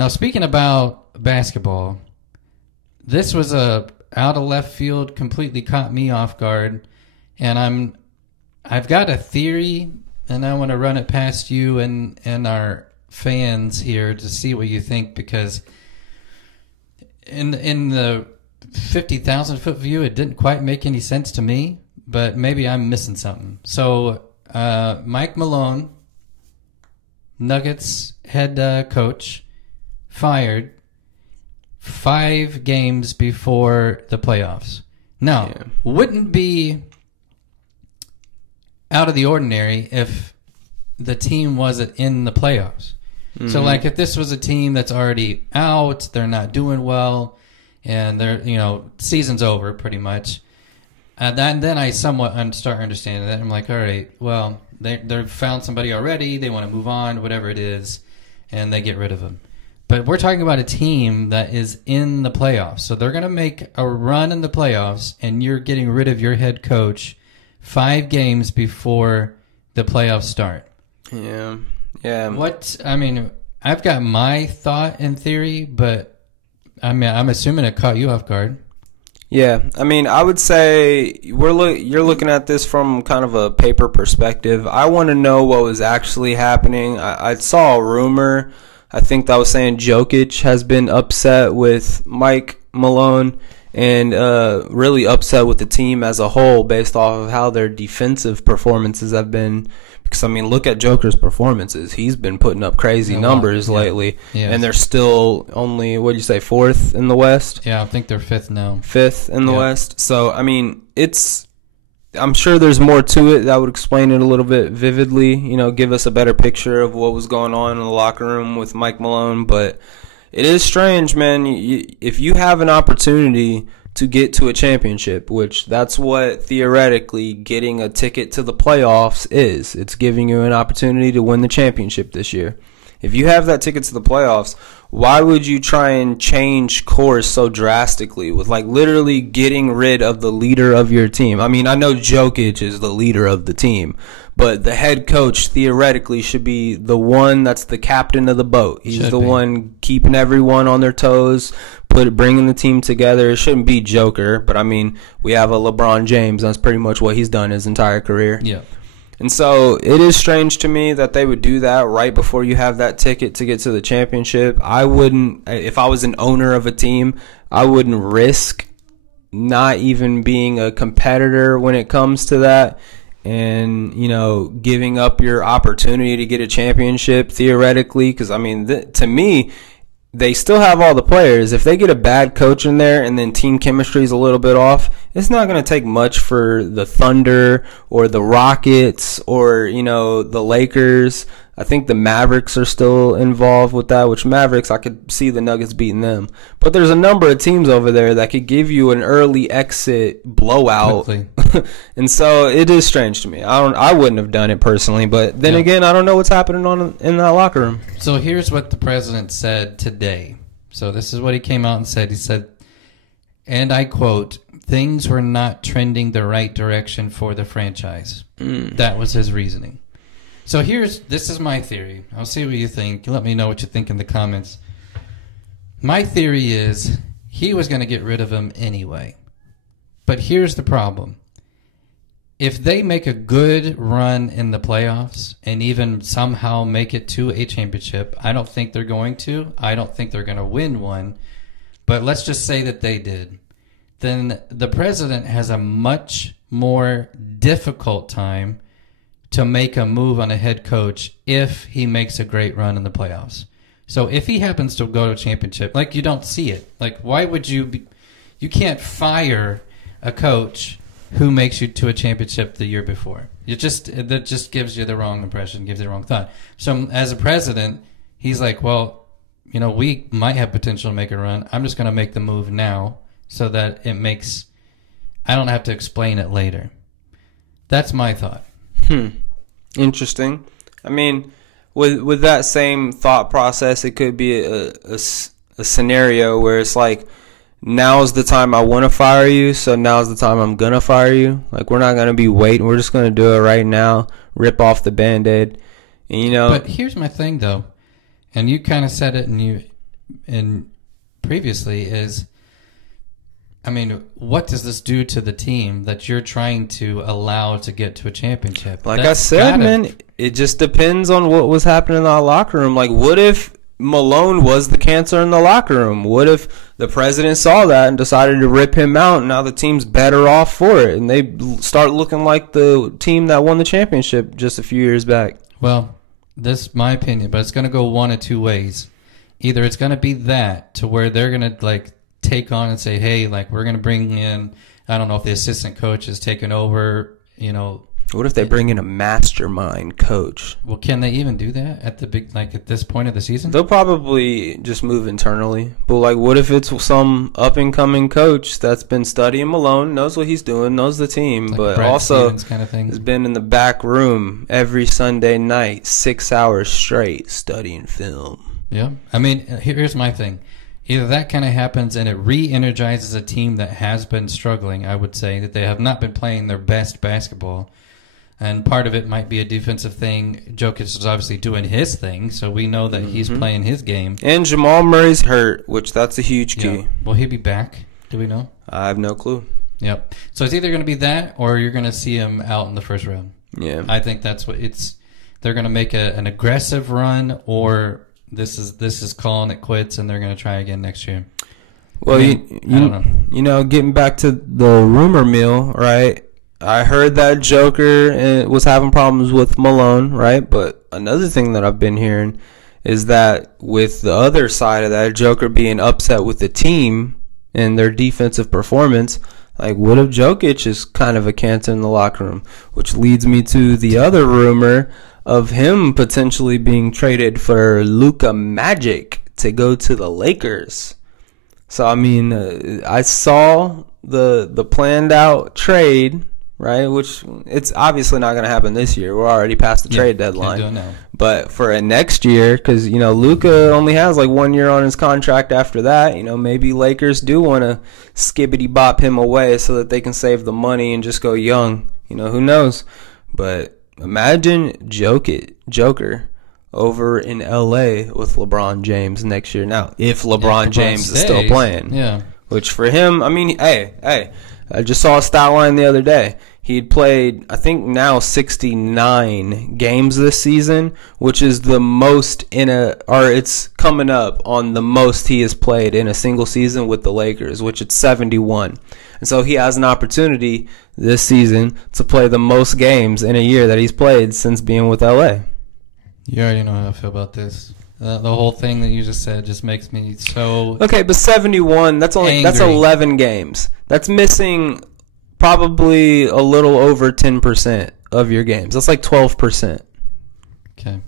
Now, speaking about basketball, this was a out of left field, completely caught me off guard, and I've got a theory, and I want to run it past you and our fans here to see what you think, because in the 50,000-foot view, it didn't quite make any sense to me, but maybe I'm missing something. So, Mike Malone, Nuggets head coach, fired 5 games before the playoffs. Now, wouldn't be out of the ordinary if the team wasn't in the playoffs. Mm-hmm. So, like, if this was a team that's already out, they're not doing well, and they're, season's over pretty much. Then I somewhat start understanding that. I'm like, all right, well, they've found somebody already. They want to move on, whatever it is, and they get rid of him. But we're talking about a team that is in the playoffs. So they're going to make a run in the playoffs, and you're getting rid of your head coach 5 games before the playoffs start. Yeah. I've got my thought and theory, but I'm assuming it caught you off guard. Yeah, I would say you're looking at this from kind of a paper perspective. I want to know what was actually happening. I saw a rumor, I think that was saying Jokic has been upset with Mike Malone and really upset with the team as a whole based off of how their defensive performances have been. Because, look at Joker's performances. He's been putting up crazy numbers lately. Yes. And they're still only, what did you say, 4th in the West? Yeah, I think they're 5th now. 5th in the West. So, I'm sure there's more to it that would explain it a little bit vividly, give us a better picture of what was going on in the locker room with Mike Malone. But it is strange, man. If you have an opportunity to get to a championship, which that's what theoretically getting a ticket to the playoffs is. It's giving you an opportunity to win the championship this year. If you have that ticket to the playoffs, why would you try and change course so drastically with literally getting rid of the leader of your team? I know Jokic is the leader of the team, but the head coach theoretically should be the one that's the captain of the boat. He's the one keeping everyone on their toes, bringing the team together. It shouldn't be Joker, but we have a LeBron James. That's pretty much what he's done his entire career. Yeah. And so it is strange to me that they would do that right before you have that ticket to get to the championship. I wouldn't, if I was an owner of a team, I wouldn't risk not even being a competitor when it comes to that and, giving up your opportunity to get a championship theoretically. Because, to me, they still have all the players. If they get a bad coach in there and then team chemistry is a little bit off, it's not going to take much for the Thunder or the Rockets or, the Lakers. I think the Mavericks are still involved with that, which Mavericks, I could see the Nuggets beating them. But there's a number of teams over there that could give you an early exit blowout. And so it is strange to me. I wouldn't have done it personally, but then again, I don't know what's happening in that locker room. So here's what the president said today. So this is what he came out and said. He said, and I quote, "Things were not trending the right direction for the franchise." That was his reasoning. So this is my theory. I'll see what you think. Let me know what you think in the comments. My theory is he was going to get rid of him anyway. But here's the problem. If they make a good run in the playoffs and even somehow make it to a championship, I don't think they're going to. I don't think they're going to win one. But let's just say that they did. Then the president has a much more difficult time to make a move on a head coach if he makes a great run in the playoffs. So if he happens to go to a championship, you don't see it. Why would you can't fire a coach who makes you to a championship the year before. That just gives you the wrong impression, gives you the wrong thought. So as a president, he's like, well, we might have potential to make a run. I'm just going to make the move now so that I don't have to explain it later. That's my thought. Interesting. With that same thought process, it could be a scenario where it's like, now's the time I want to fire you, so now's the time I'm going to fire you. We're not going to be waiting. We're just going to do it right now, rip off the Band-Aid. And, But here's my thing, though, and you kind of said it, and in previously is, I mean, what does this do to the team that you're trying to allow to get to a championship? Like I said, man, it just depends on what was happening in the locker room. Like, what if Malone was the cancer in the locker room? What if the president saw that and decided to rip him out, and now the team's better off for it, and they start looking like the team that won the championship just a few years back? Well, this is my opinion, but it's going to go one of two ways. Either it's going to be that to where they're going to like take on and say, hey, like we're going to bring in, I don't know if the assistant coach is taking over, you know. What if they bring in a mastermind coach? Well, can they even do that at the big, like at this point of the season? They'll probably just move internally. But like, what if it's some up and coming coach that's been studying Malone, knows what he's doing, knows the team, like but Brad also Stevens kind of thing. Has been in the back room every Sunday night, 6 hours straight, studying film. Yeah, I mean, here's my thing. Either that kind of happens and it re-energizes a team that has been struggling, I would say, that they have not been playing their best basketball. And part of it might be a defensive thing. Jokic is obviously doing his thing, so we know that he's playing his game. And Jamal Murray's hurt, which that's a huge key. Yeah. Will he be back? Do we know? I have no clue. Yep. So it's either going to be that or you're going to see him out in the first round. Yeah. I think that's what it's. They're going to make an aggressive run, or this is calling it quits, and they're going to try again next year. Well, I don't know. You know, getting back to the rumor mill, right? I heard that Joker was having problems with Malone, right? But another thing that I've been hearing is that with the other side of that, Joker being upset with the team and their defensive performance, like what if Jokic is kind of a cancer in the locker room? Which leads me to the other rumor of him potentially being traded for Luka Magic to go to the Lakers. So, I mean, I saw the planned out trade, right? Which it's obviously not going to happen this year. We're already past the trade deadline. Can't do it now. But for next year, because, you know, Luka only has like 1 year on his contract after that, you know, maybe Lakers do want to skibbity bop him away so that they can save the money and just go young. You know, who knows? But imagine Joker over in L.A. with LeBron James next year. Now, if LeBron James is still playing. Yeah. Which for him, I mean, hey, I just saw a stat line the other day. He'd played, I think now 69 games this season, which is the most it's coming up on the most he has played in a single season with the Lakers, which it's 71. And so he has an opportunity this season to play the most games in a year that he's played since being with LA. You already know how I feel about this. The whole thing that you just said just makes me so Okay, but 71, that's 11 games. That's missing probably a little over 10% of your games. That's like 12%. Okay.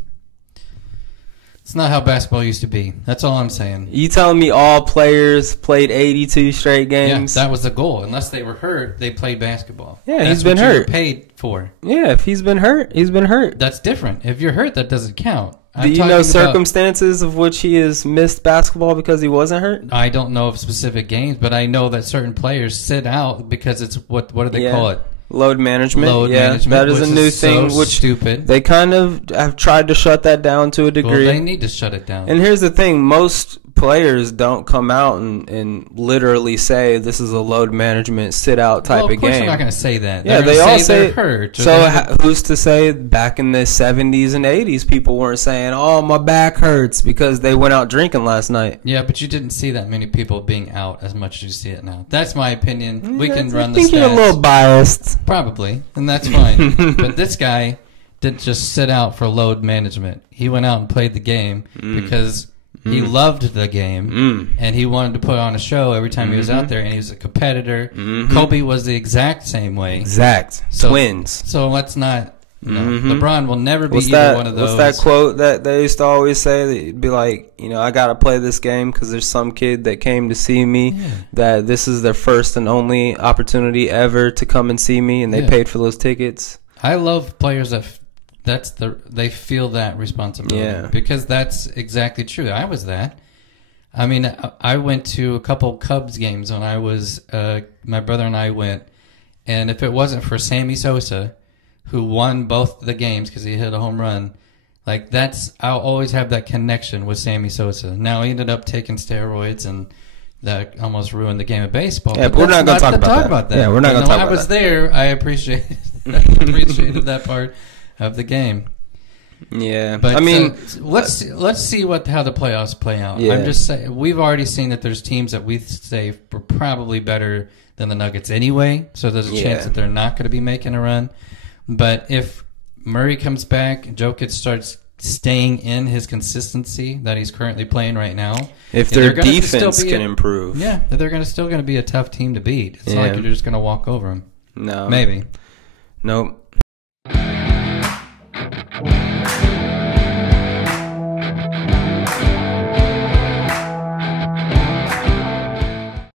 It's not how basketball used to be. That's all I'm saying. You telling me all players played 82 straight games? Yeah, that was the goal. Unless they were hurt, they played basketball. Yeah, he's been hurt. Paid for. Yeah, if he's been hurt, he's been hurt. That's different. If you're hurt, that doesn't count. Do you know circumstances of which he has missed basketball because he wasn't hurt? I don't know of specific games, but I know that certain players sit out because it's what do they call it? Load management. Load management, that is a new thing. So which stupid. They kind of have tried to shut that down to a degree. Well, they need to shut it down. And here's the thing: most players don't come out and literally say this is a load management sit out type of game. Of course, they're not going to say that. Yeah, they all say they're hurt. So who's to say back in the 70s and 80s people weren't saying, "Oh, my back hurts" because they went out drinking last night? Yeah, but you didn't see that many people being out as much as you see it now. That's my opinion. We can run the stats. I think you're a little biased. Probably, and that's fine. But this guy didn't just sit out for load management. He went out and played the game because he loved the game, and he wanted to put on a show every time he was out there, and he was a competitor. Kobe was the exact same way. Twins. So let's not... LeBron will never be either one of those. What's that quote that they used to always say? That it'd be like, you know, I got to play this game because there's some kid that came to see me that this is their first and only opportunity ever to come and see me, and they paid for those tickets. I love players that... they feel that responsibility because that's exactly true. I was that. I mean, I went to a couple Cubs games when I was my brother and I went, and if it wasn't for Sammy Sosa, who won both the games because he hit a home run, Like I'll always have that connection with Sammy Sosa. Now he ended up taking steroids and that almost ruined the game of baseball. Yeah, but we're not going to talk about that. Yeah, we're not going to talk about that. When I was there, I appreciated that part of the game. Yeah, but I mean, let's see how the playoffs play out. Yeah. I'm just saying we've already seen that there's teams that we say were probably better than the Nuggets anyway, so there's a chance that they're not going to be making a run. But if Murray comes back, Jokic starts staying in his consistency that he's currently playing right now. If their defense can improve. Yeah, they're still going to be a tough team to beat. It's not like you're just going to walk over them. No. Maybe. Nope.